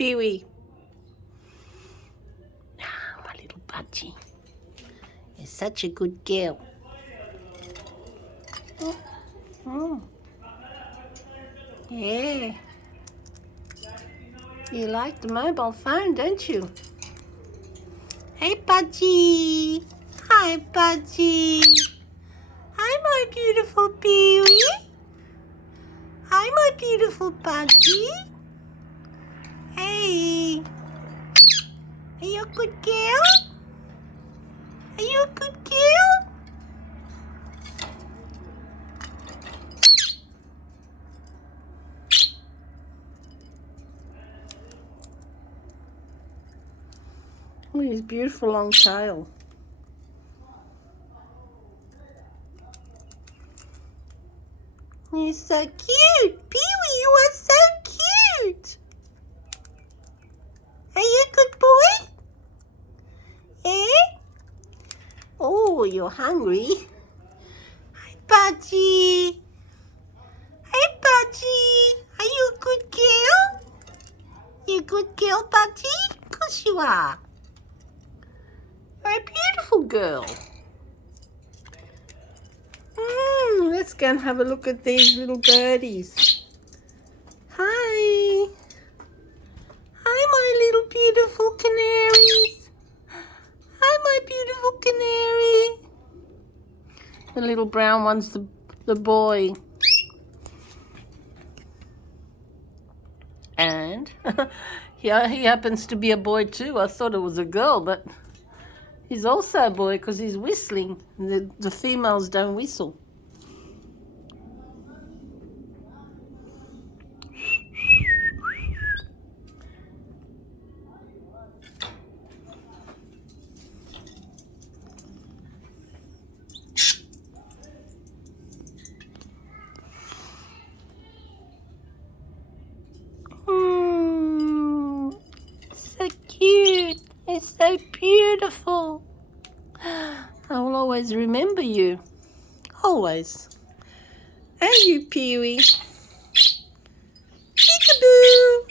Pee-wee. My little Budgie. You're such a good girl. Oh. Yeah. You like the mobile phone, don't you? Hey, Budgie. Hi, Budgie. Hi, my beautiful Pee-wee. Hi, my beautiful Budgie. Hey. Are you a good girl? Are you a good girl? Oh, his beautiful long tail. You're so cute. Pee-wee, you are so cute. Are you a good boy? Eh? Oh, you're hungry. Hi, Budgie. Hey, Budgie. Are you a good girl? You a good girl, Budgie? Of course you are. You're a beautiful girl. Let's go and have a look at these little birdies. Hi. Hi, my little beautiful canaries. Hi, my beautiful canary. The little brown one's the boy. And yeah, he happens to be a boy too. I thought it was a girl, but he's also a boy because he's whistling. The females don't whistle. So cute. It's so beautiful. I will always remember you. Always. And you, Pee-wee. Peekaboo.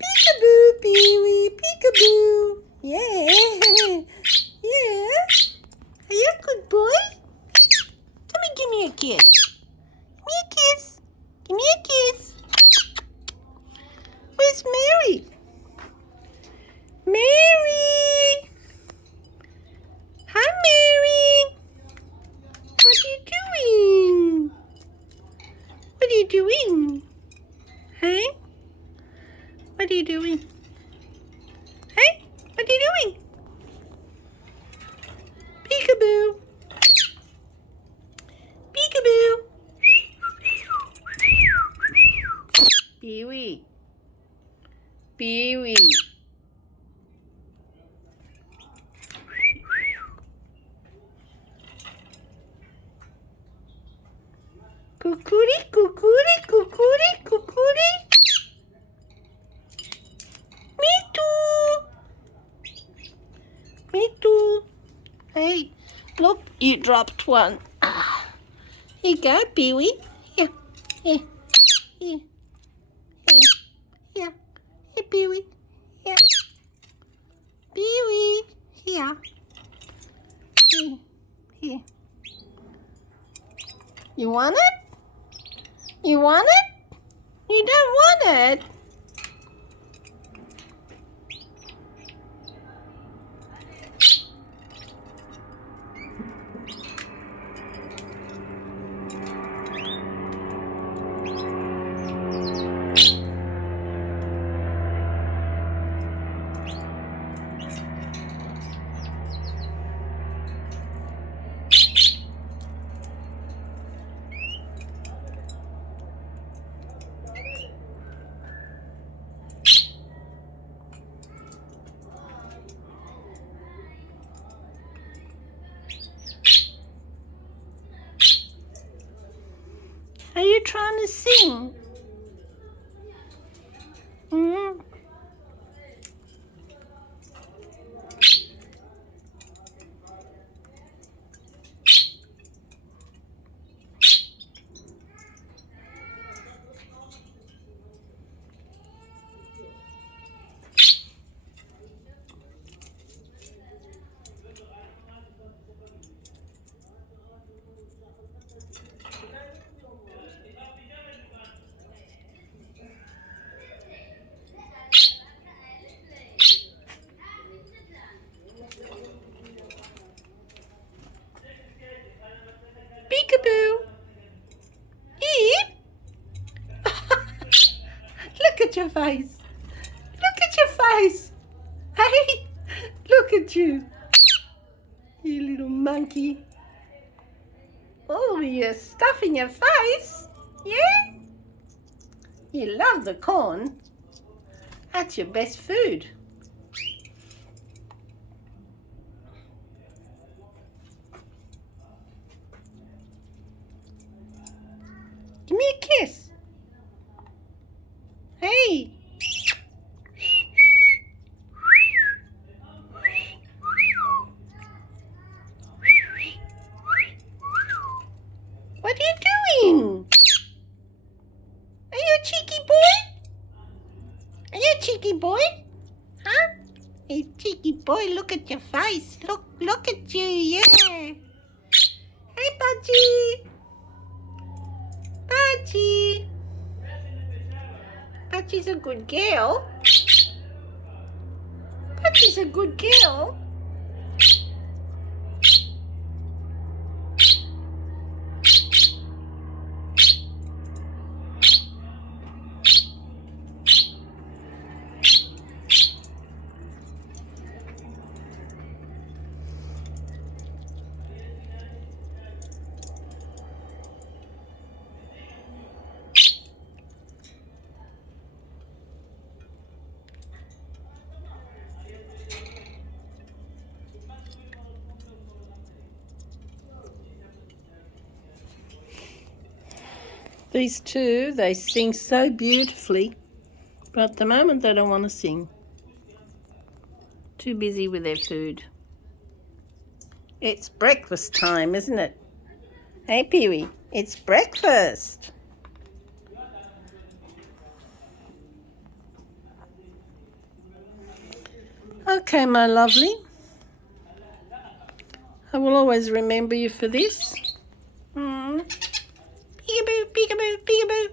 Peekaboo, Pee-wee. Peekaboo. Yeah. Yeah. Are you a good boy? Come and give me a kiss. Give me a kiss. Give me a kiss. Where's Mary? Mary! Hi, Mary! What are you doing? What are you doing? Hey? What are you doing? Hey? What are you doing? Peekaboo! Peekaboo! Pee-wee. Pee-wee. Cuckooty, cuckooty, cuckooty, cuckooty. Me too. Me too. Hey, look, you dropped one. Here you go, Pee-wee. Here, here, here, here, here. Here, Pee-wee. Here. Pee-wee. Here. Here. Here. You want it? You want it? You don't want it? Are you trying to sing? Mm-hmm. Look at you. You little monkey. Oh, you're stuffing your face. Yeah? You love the corn. That's your best food. Give me a kiss. Hey. What are you doing? Are you a cheeky boy? Are you a cheeky boy? Huh? Hey, cheeky boy, look at your face. Look at you, yeah. Hey, Budgie. Budgie. Budgie's a good girl. Budgie's a good girl. These two, they sing so beautifully, but at the moment they don't want to sing. Too busy with their food. It's breakfast time, isn't it? Hey, Pee-wee, it's breakfast. Okay, my lovely. I will always remember you for this. Peekaboo, peekaboo, peekaboo.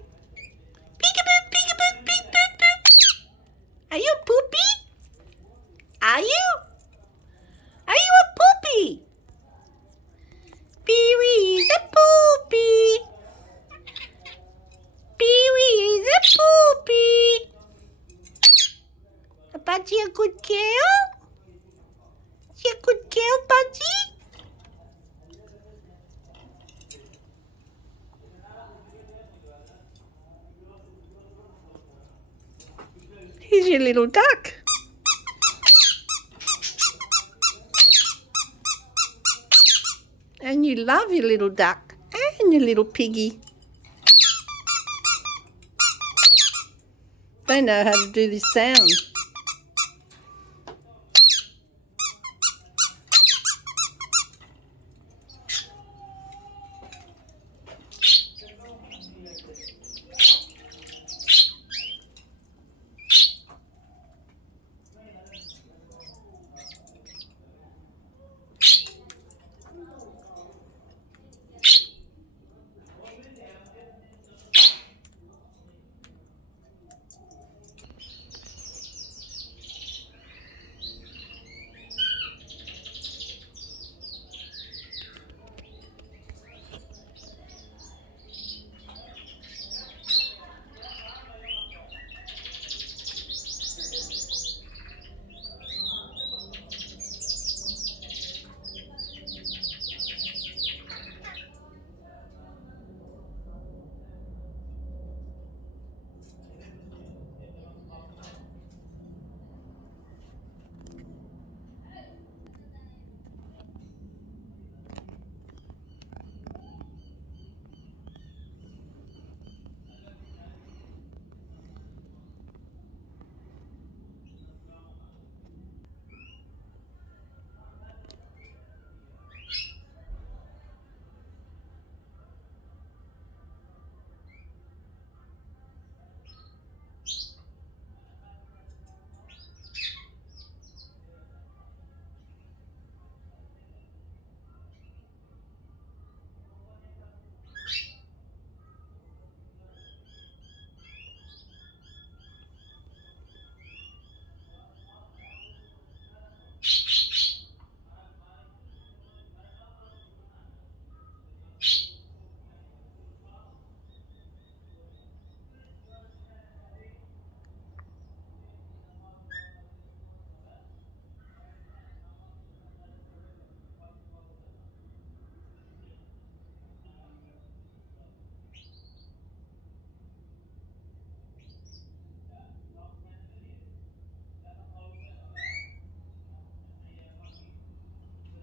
Peekaboo, peekaboo, peek, boop, boop. Are you a poopy? Are you? Are you a poopy? Pee-wee's a poopy. Pee-wee's a poopy. A Budgie a good girl? She a good girl, Budgie? Here's your little duck. And you love your little duck and your little piggy. They know how to do this sound.